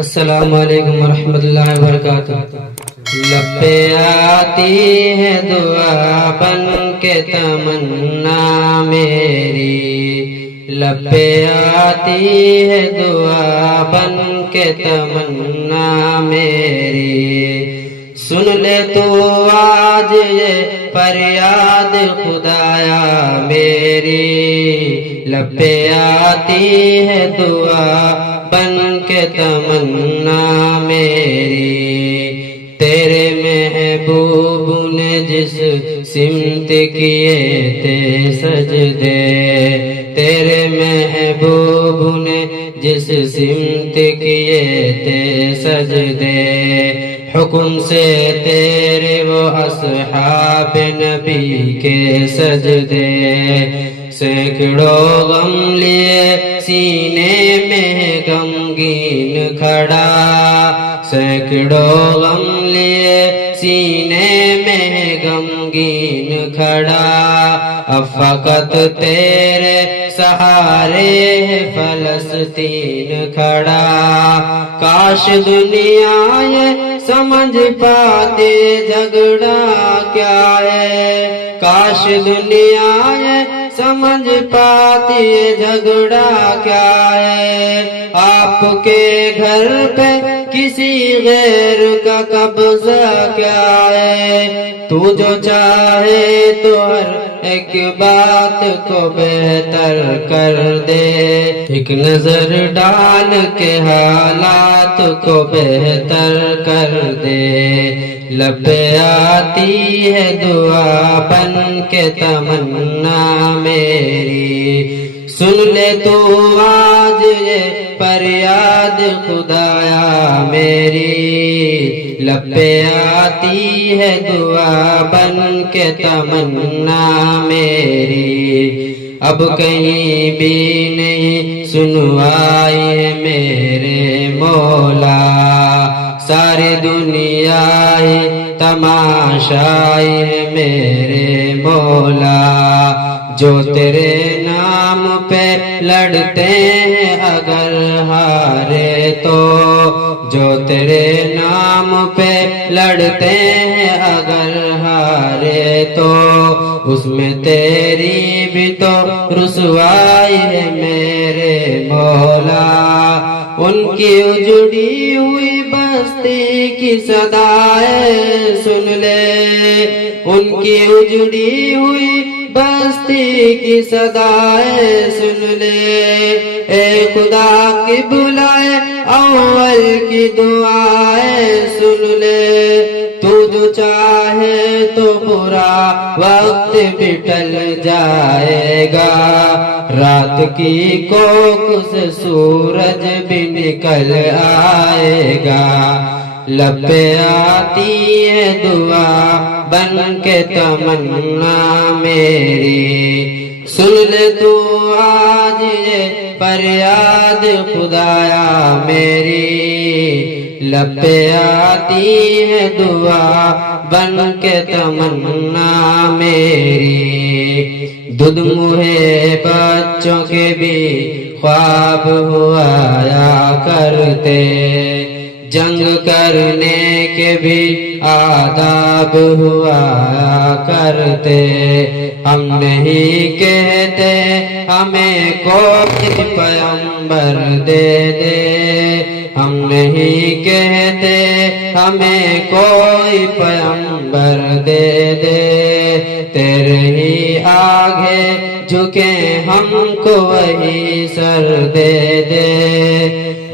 السلام علیکم ورحمۃ اللہ وبرکاتہ۔ لب پہ آتی ہے دعا بن کے تمنا میری، لب پہ آتی ہے دعا بن کے تمنا میری، سن لے تو آج یہ فریاد خدایا میری، لب پہ آتی ہے دعا بن کے تمنا میری، تیرے محبوب نے جس سمت کیے تھے سجدے، تیرے محبوب نے جس سمت کیے تھے سجدے، حکم سے تیرے وہ اصحاب نبی کے سجدے، سینکڑوں غم لیے سینے میں غمگین کھڑا، سینکڑوں غم لیے سینے میں غمگین کھڑا، اب فقط تیرے سہارے ہے فلسطین کھڑا، کاش دنیا یہ سمجھ پاتے جھگڑا کیا ہے، کاش دنیا یہ سمجھ پاتی جھگڑا کیا ہے، آپ کے گھر پہ کسی غیر کا قبضہ کیا ہے، تو جو چاہے تو ہر ایک بات کو بہتر کر دے، ایک نظر ڈال کے حالات کو بہتر کر دے، لب پہ آتی ہے دعا بن کے تمنا میری، سن لے تو آج یہ فریاد خدایا میری، لب پہ آتی ہے دعا بن کے تمنا میری، اب کہیں بھی نہیں سنوائی ہے میرے مولا، ساری دنیا ہی تماشائی ہے میرے مولا، جو تیرے نام پہ لڑتے ہیں اگر ہارے تو، جو تیرے نام پہ لڑتے ہیں اگر ہارے تو، اس میں تیری بھی تو رسوائی ہے میرے مولا، ان کی اجڑی ہوئی بستی کی صدائیں سن لے، ان کی اجڑی ہوئی بستی کی صدائیں سن لے، اے خدا کی بلائے اول کی دعائیں سن لے، تو جو چاہے تو برا وقت بھی ٹل جائے گا، رات کی کوکھ سے سورج بھی نکل آئے گا، لب پہ آتی ہے دعا بن کے تمنا میری، سن لے تو آج یہ فریاد خدایا میری، لب پہ آتی ہے دعا بن کے تمنا میری، دودھ منہ بچوں کے بھی خواب ہوا کرتے، جنگ کرنے کے بھی آداب ہوا کرتے، ہم نہیں کہتے ہمیں کوئی پیغمبر دے دے، ہم نہیں کہتے ہمیں کوئی پیغمبر دے دے، تیرے ہی آگے جھکے ہم کو وہی سر دے دے،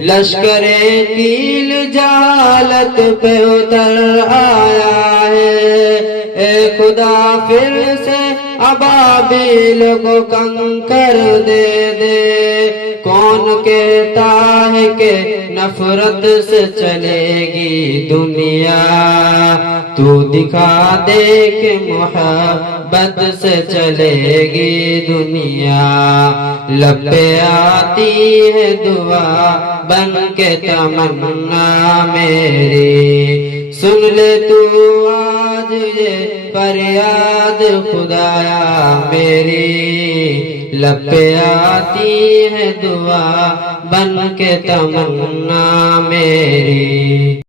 لشکر تیل جہالت پہ اتر آیا ہے، اے خدا پھر سے ابابیل کو کنکر دے دے، کون کہتا ہے کہ نفرت سے چلے گی دنیا، تو دکھا دے کہ محبت سے چلے گی دنیا، لب پہ آتی ہے دعا بن کے تمنا میری، سن لے تو آج یہ فریاد خدایا میری، لب پہ آتی ہے دعا بن کے تمنا میری